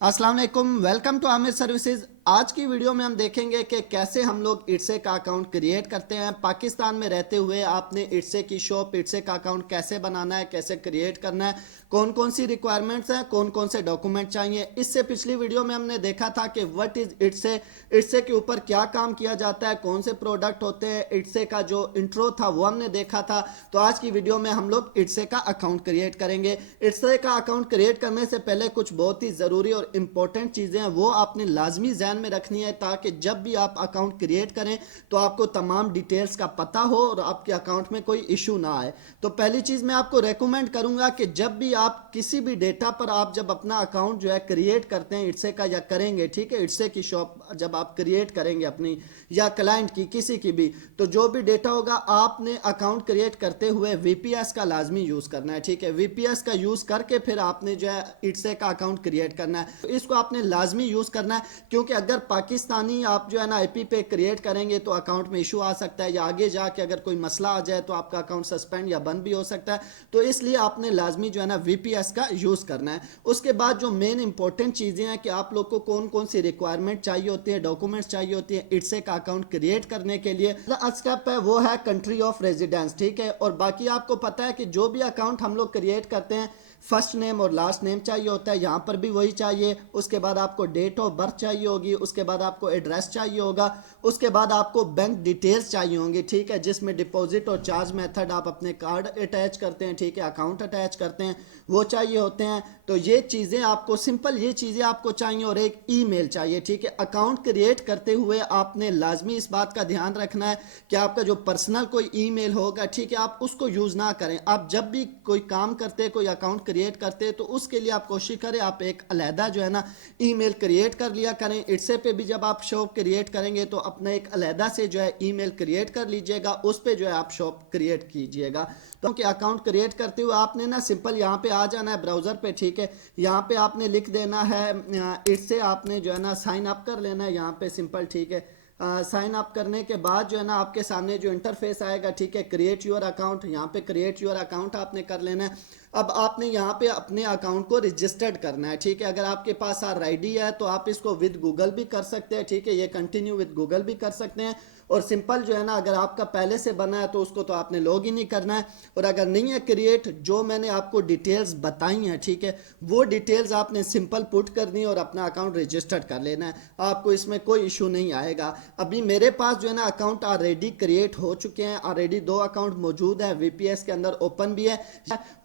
अस्सलाम वालेकुम, welcome to Aamir services. आज की वीडियो में हम देखेंगे कि कैसे हम लोग इट्से का अकाउंट क्रिएट करते हैं। पाकिस्तान में रहते हुए आपने इट्से की शॉप, इट्से का अकाउंट कैसे बनाना है, कैसे क्रिएट करना है, कौन कौन सी रिक्वायरमेंट्स हैं, कौन कौन से डॉक्यूमेंट चाहिए। इससे पिछली वीडियो में हमने देखा था कि व्हाट इज इट्से, इट्से के ऊपर क्या काम किया जाता है, कौन से प्रोडक्ट होते हैं। इट्से का जो इंट्रो था वो हमने देखा था। तो आज की वीडियो में हम लोग इट्से का अकाउंट क्रिएट करेंगे। इट्से का अकाउंट क्रिएट करने से पहले कुछ बहुत ही ज़रूरी और इंपॉर्टेंट चीज़ें हैं, वो आपने लाजमी ध्यान में रखनी है, ताकि जब भी आप अकाउंट क्रिएट करें तो आपको तमाम डिटेल्स का पता हो और आपके अकाउंट में कोई इशू ना आए। तो पहली चीज़ मैं आपको रेकमेंड करूंगा कि जब भी आप किसी भी डेटा पर आप जब अपना अकाउंट जो है क्रिएट करते हैं इट्से का या करेंगे, ठीक है, इट्से की शॉप जब आप क्रिएट करेंगे अपनी या क्लाइंट की किसी की भी, तो जो भी डेटा होगा आपने अकाउंट क्रिएट करते हुए वीपीएस का लाजमी यूज़ करना है। ठीक है, वीपीएस का यूज़ करके फिर आपने जो है इट्से का अकाउंट क्रिएट करना है। तो इसको आपने लाजमी यूज़ करना है, क्योंकि अगर पाकिस्तानी आप जो है ना आईपी पे क्रिएट करेंगे तो अकाउंट में इशू आ सकता है, या आगे जाके अगर कोई मसला आ जाए तो आपका अकाउंट सस्पेंड या बंद भी हो सकता है। तो इसलिए आपने लाजमी जो है ना वीपीएस का यूज़ करना है। उसके बाद जो मेन इंपॉर्टेंट चीज़ें हैं कि आप लोग को कौन कौन सी रिक्वायरमेंट चाहिए होती है, डॉक्यूमेंट्स चाहिए होती है इट्से का अकाउंट क्रिएट करने के लिए। स्टेप है वो है कंट्री ऑफ रेजिडेंस। ठीक है, और बाकी आपको पता है कि जो भी अकाउंट हम लोग क्रिएट करते हैं फर्स्ट नेम और लास्ट नेम चाहिए होता है, यहाँ पर भी वही चाहिए। उसके बाद आपको डेट ऑफ बर्थ चाहिए होगी, उसके बाद आपको एड्रेस चाहिए होगा, उसके बाद आपको बैंक डिटेल्स चाहिए होंगी। ठीक है, जिसमें डिपॉजिट और चार्ज मेथड आप अपने कार्ड अटैच करते हैं, ठीक है, अकाउंट अटैच करते हैं, वो चाहिए होते हैं। तो ये चीज़ें आपको सिंपल ये चीज़ें आपको चाहिए, और एक ईमेल चाहिए। ठीक है, अकाउंट क्रिएट करते हुए आपने लाजमी इस बात का ध्यान रखना है कि आपका जो पर्सनल कोई ईमेल होगा, ठीक है, आप उसको यूज़ ना करें। आप जब भी कोई काम करते हैं, कोई अकाउंट क्रिएट करते हैं, तो उसके लिए आप कोशिश करें आप एक अलहदा जो है ना ईमेल क्रिएट कर लिया करें। इट्से पे भी जब आप शॉप क्रिएट करेंगे तो अपना एक अलहदा से जो है ईमेल क्रिएट कर लीजिएगा, उस पर जो है आप शॉप क्रिएट कीजिएगा। तो कि अकाउंट क्रिएट करते हुए आपने ना सिंपल यहाँ पे आ जाना है ब्राउज़र पे। ठीक है, यहाँ पे आपने लिख देना है इससे आपने जो है ना साइन अप कर लेना है यहाँ पे सिंपल। ठीक है, साइन अप करने के बाद जो है ना आपके सामने जो इंटरफेस आएगा, ठीक है, क्रिएट योर अकाउंट, यहाँ पे क्रिएट योर अकाउंट आपने कर लेना है। अब आपने यहाँ पे अपने अकाउंट को रजिस्टर्ड करना है। ठीक है, अगर आपके पास आईडी है तो आप इसको विद गूगल भी कर सकते हैं। ठीक है, ये कंटिन्यू विद गूगल भी कर सकते हैं, और सिंपल जो है ना अगर आपका पहले से बना है तो उसको तो आपने लॉग इन ही करना है। और अगर नहीं है क्रिएट, जो मैंने आपको डिटेल्स बताई हैं, ठीक है, वो डिटेल्स आपने सिंपल पुट करनी है और अपना अकाउंट रजिस्टर्ड कर लेना है। आपको इसमें कोई इशू नहीं आएगा। अभी मेरे पास जो है ना अकाउंट ऑलरेडी क्रिएट हो चुके हैं, ऑलरेडी 2 अकाउंट मौजूद है, वीपीएस के अंदर ओपन भी है,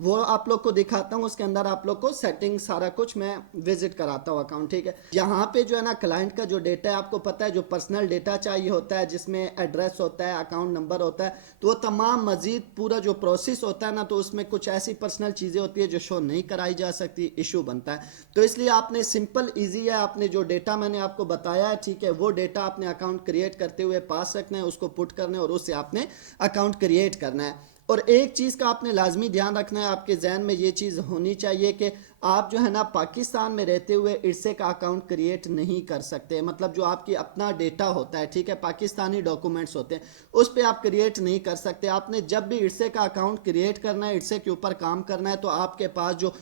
वो आप लोग को दिखाता हूँ। उसके अंदर आप लोग को सेटिंग सारा कुछ मैं विजिट कराता हूँ अकाउंट। ठीक है, यहाँ पे जो है ना क्लाइंट का जो डेटा है, आपको पता है जो पर्सनल डेटा चाहिए होता है, जिसमें एड्रेस होता है, अकाउंट नंबर होता है, तो वो तमाम मजीद पूरा जो प्रोसेस होता है ना, तो उसमें कुछ ऐसी पर्सनल चीज़ें होती है जो शो नहीं कराई जा सकती, इशू बनता है। तो इसलिए आपने सिंपल ईजी है, आपने जो डेटा मैंने आपको बताया है, ठीक है, वो डेटा आपने अकाउंट क्रिएट करते हुए पास रखना है, उसको पुट करना है और उससे आपने अकाउंट क्रिएट करना है। और एक चीज़ का आपने लाजमी ध्यान रखना है, आपके जहन में ये चीज़ होनी चाहिए कि आप जो है ना पाकिस्तान में रहते हुए इट्से का अकाउंट क्रिएट नहीं कर सकते। मतलब जो आपकी अपना डेटा होता है, ठीक है, पाकिस्तानी डॉक्यूमेंट्स होते हैं, उस पर आप क्रिएट नहीं कर सकते। आपने जब भी इट्से का अकाउंट क्रिएट करना है, इट्से के ऊपर काम करना है, तो आपके पास जो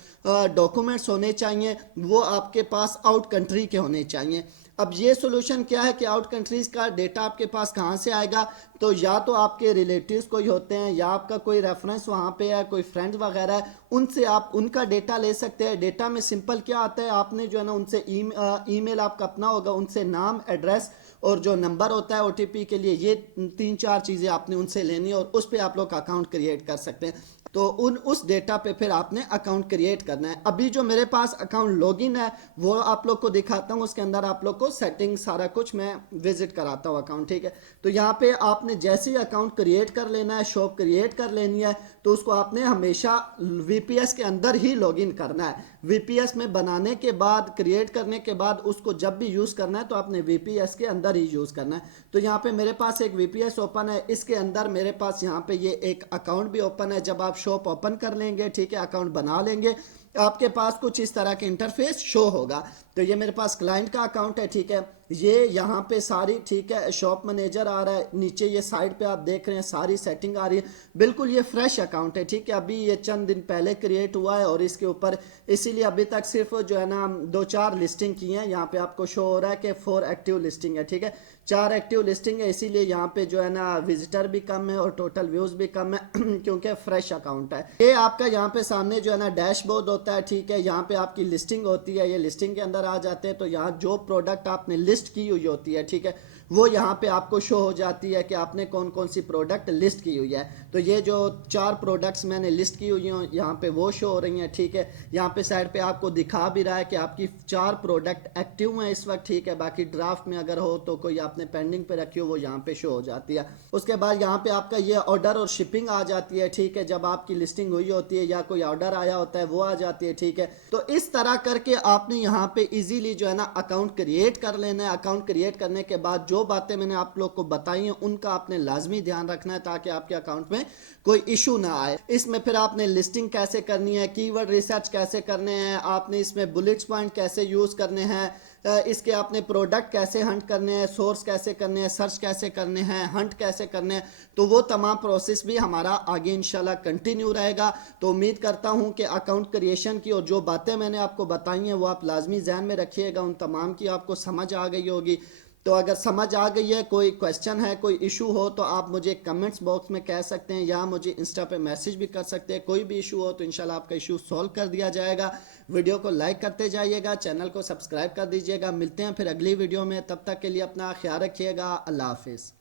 डॉक्यूमेंट्स होने चाहिए वो आपके पास आउट कंट्री के होने चाहिए। अब ये सोल्यूशन क्या है कि आउट कंट्रीज का डेटा आपके पास कहाँ से आएगा? तो या तो आपके रिलेटिव्स कोई होते हैं, या आपका कोई रेफरेंस वहाँ पे है, कोई फ्रेंड्स वगैरह है, उनसे आप उनका डेटा ले सकते हैं। डेटा में सिंपल क्या आता है, आपने जो है ना उनसे ईमेल आपका अपना होगा, उनसे नाम, एड्रेस और जो नंबर होता है ओटीपी के लिए, ये 3-4 चीज़ें आपने उनसे लेनी है, और उस पर आप लोग अकाउंट क्रिएट कर सकते हैं। तो उस डेटा पे फिर आपने अकाउंट क्रिएट करना है। अभी जो मेरे पास अकाउंट लॉगिन है वो आप लोग को दिखाता हूँ। उसके अंदर आप लोग को सेटिंग सारा कुछ मैं विजिट कराता हूँ अकाउंट। ठीक है, तो यहाँ पे आपने जैसे ही अकाउंट क्रिएट कर लेना है, शॉप क्रिएट कर लेनी है, तो उसको आपने हमेशा वीपीएस के अंदर ही लॉगिन करना है। वीपीएस में बनाने के बाद, क्रिएट करने के बाद उसको जब भी यूज़ करना है तो आपने वीपीएस के अंदर ही यूज़ करना है। तो यहाँ पे मेरे पास एक वीपीएस ओपन है, इसके अंदर मेरे पास यहाँ पे ये एक अकाउंट भी ओपन है। जब आप शॉप ओपन कर लेंगे, ठीक है, अकाउंट बना लेंगे, आपके पास कुछ इस तरह के इंटरफेस शो होगा। तो ये मेरे पास क्लाइंट का अकाउंट है, ठीक है। ये यहाँ पे सारी, ठीक है, शॉप मैनेजर आ रहा है, नीचे ये साइड पे आप देख रहे हैं सारी सेटिंग आ रही है, बिल्कुल ये फ्रेश अकाउंट है, ठीक है। अभी ये चंद दिन पहले क्रिएट हुआ है और इसके ऊपर इसीलिए अभी तक सिर्फ जो है ना 2-4 लिस्टिंग की हैं। यहाँ पे आपको शो हो रहा है कि 4 एक्टिव लिस्टिंग है, ठीक है, 4 एक्टिव लिस्टिंग है, इसीलिए यहाँ पे जो है ना विजिटर भी कम है और टोटल व्यूज भी कम है क्योंकि फ्रेश अकाउंट है। ये आपका यहाँ पे सामने जो है ना डैशबोर्ड होता है, ठीक है। यहाँ पे आपकी लिस्टिंग होती है, ये लिस्टिंग के अंदर आ जाते हैं, तो यहाँ जो प्रोडक्ट आपने लिस्ट की हुई होती है, ठीक है, वो यहाँ पे आपको शो हो जाती है कि आपने कौन कौन सी प्रोडक्ट लिस्ट की हुई है। तो ये जो 4 प्रोडक्ट्स मैंने लिस्ट की हुई हैं यहाँ पे वो शो हो रही हैं, ठीक है। यहाँ पे साइड पे आपको दिखा भी रहा है कि आपकी 4 प्रोडक्ट एक्टिव हैं इस वक्त, ठीक है। बाकी ड्राफ्ट में अगर हो तो कोई आपने पेंडिंग पे रखी हो वो यहाँ पे शो हो जाती है। उसके बाद यहाँ पे आपका ये ऑर्डर और शिपिंग आ जाती है, ठीक है। जब आपकी लिस्टिंग हुई होती है या कोई ऑर्डर आया होता है वो आ जाती है, ठीक है। तो इस तरह करके आपने यहाँ पे इजीली जो है ना अकाउंट क्रिएट कर लेना है। अकाउंट क्रिएट करने के बाद जो बातें मैंने आप लोग को बताई हैं उनका आपने लाजमी ध्यान रखना है ताकि आपके अकाउंट में कोई इशू ना आए। इसमें फिर आपने लिस्टिंग कैसे करनी है, कीवर्ड रिसर्च कैसे करने हैं, आपने इसमें बुलेट्स पॉइंट कैसे यूज करने हैं, इसके आपने प्रोडक्ट कैसे हंट करने हैं, सोर्स कैसे करने हैं, सर्च कैसे करने हैं, हंट कैसे करने हैं, तो वो तमाम प्रोसेस भी हमारा आगे इंशाल्लाह कंटिन्यू रहेगा। तो उम्मीद करता हूं कि अकाउंट क्रिएशन की और जो बातें मैंने आपको बताई हैं वो आप लाजमी ध्यान में रखिएगा, उन तमाम की आपको समझ आ गई होगी। तो अगर समझ आ गई है, कोई क्वेश्चन है, कोई इशू हो तो आप मुझे कमेंट्स बॉक्स में कह सकते हैं या मुझे इंस्टा पे मैसेज भी कर सकते हैं। कोई भी इशू हो तो इंशाल्लाह आपका इशू सॉल्व कर दिया जाएगा। वीडियो को लाइक करते जाइएगा, चैनल को सब्सक्राइब कर दीजिएगा। मिलते हैं फिर अगली वीडियो में, तब तक के लिए अपना ख्याल रखिएगा। अल्लाह हाफिज़।